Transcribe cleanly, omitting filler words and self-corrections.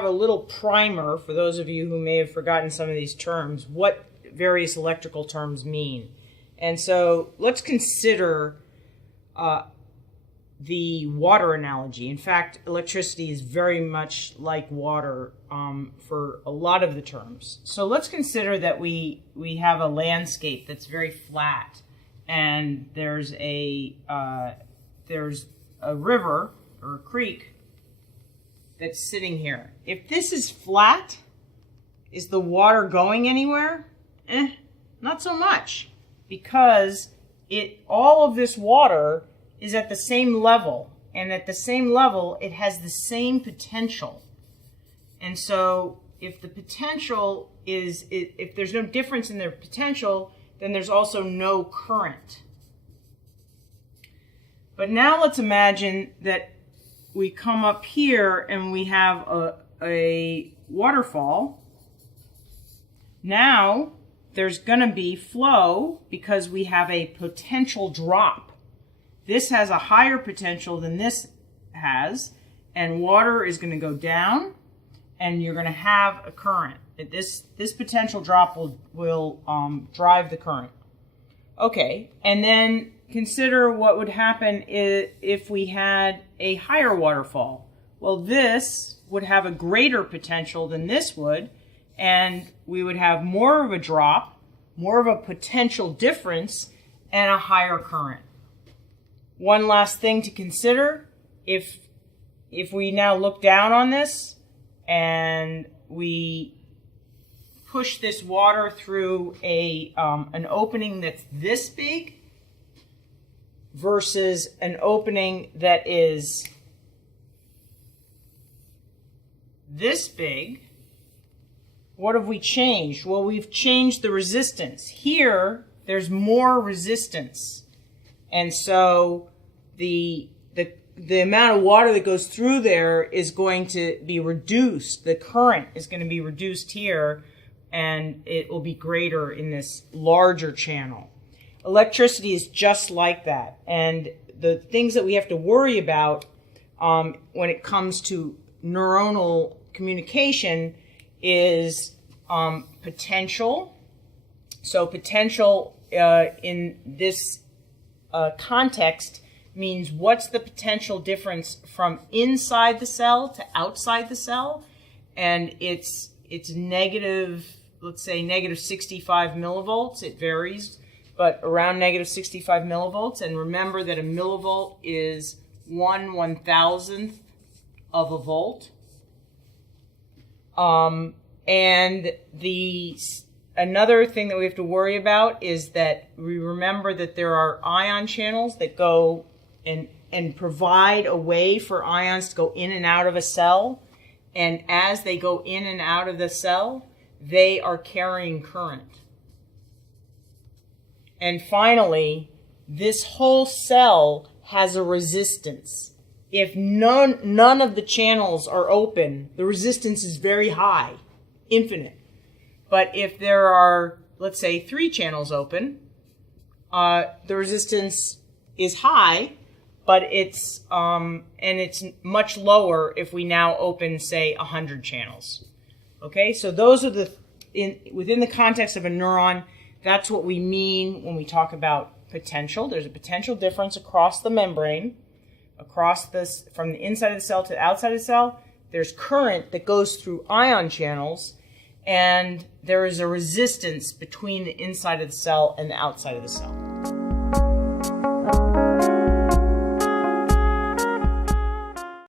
have a little primer for those of you who may have forgotten some of these terms, what various electrical terms mean. And so let's consider the water analogy. In fact, electricity is very much like water for a lot of the terms. So let's consider that we have a landscape that's very flat, and there's a river or a creek that's sitting here. If this is flat, is the water going anywhere? Not so much, because all of this water is at the same level, and at the same level it has the same potential. And so if the potential is, if there's no difference in their potential, then there's also no current. But now let's imagine that we come up here and we have a waterfall. Now there's going to be flow because we have a potential drop. This has a higher potential than this has, and water is going to go down, and you're going to have a current. This potential drop will drive the current. Okay, and then consider what would happen if we had a higher waterfall. Well, this would have a greater potential than this would, and we would have more of a drop, more of a potential difference, and a higher current. One last thing to consider, if we now look down on this and we push this water through an opening that's this big versus an opening that is this big, what have we changed? Well, we've changed the resistance. Here, there's more resistance. And so the amount of water that goes through there is going to be reduced. The current is going to be reduced here, and it will be greater in this larger channel. Electricity is just like that. And the things that we have to worry about when it comes to neuronal communication is potential. So potential in this context means what's the potential difference from inside the cell to outside the cell, and it's negative, let's say negative 65 millivolts. It varies, but around negative 65 millivolts. And remember that a millivolt is 1/1000th of a volt. And another thing that we have to worry about is that we remember that there are ion channels that go and provide a way for ions to go in and out of a cell. And as they go in and out of the cell, they are carrying current. And finally, this whole cell has a resistance. If none of the channels are open, the resistance is very high, infinite. But if there are, let's say, 3 channels open, the resistance is high, but it's much lower if we now open, say, 100 channels. Okay, so those are within the context of a neuron. That's what we mean when we talk about potential. There's a potential difference across the membrane, from the inside of the cell to the outside of the cell. There's current that goes through ion channels, and there is a resistance between the inside of the cell and the outside of the cell.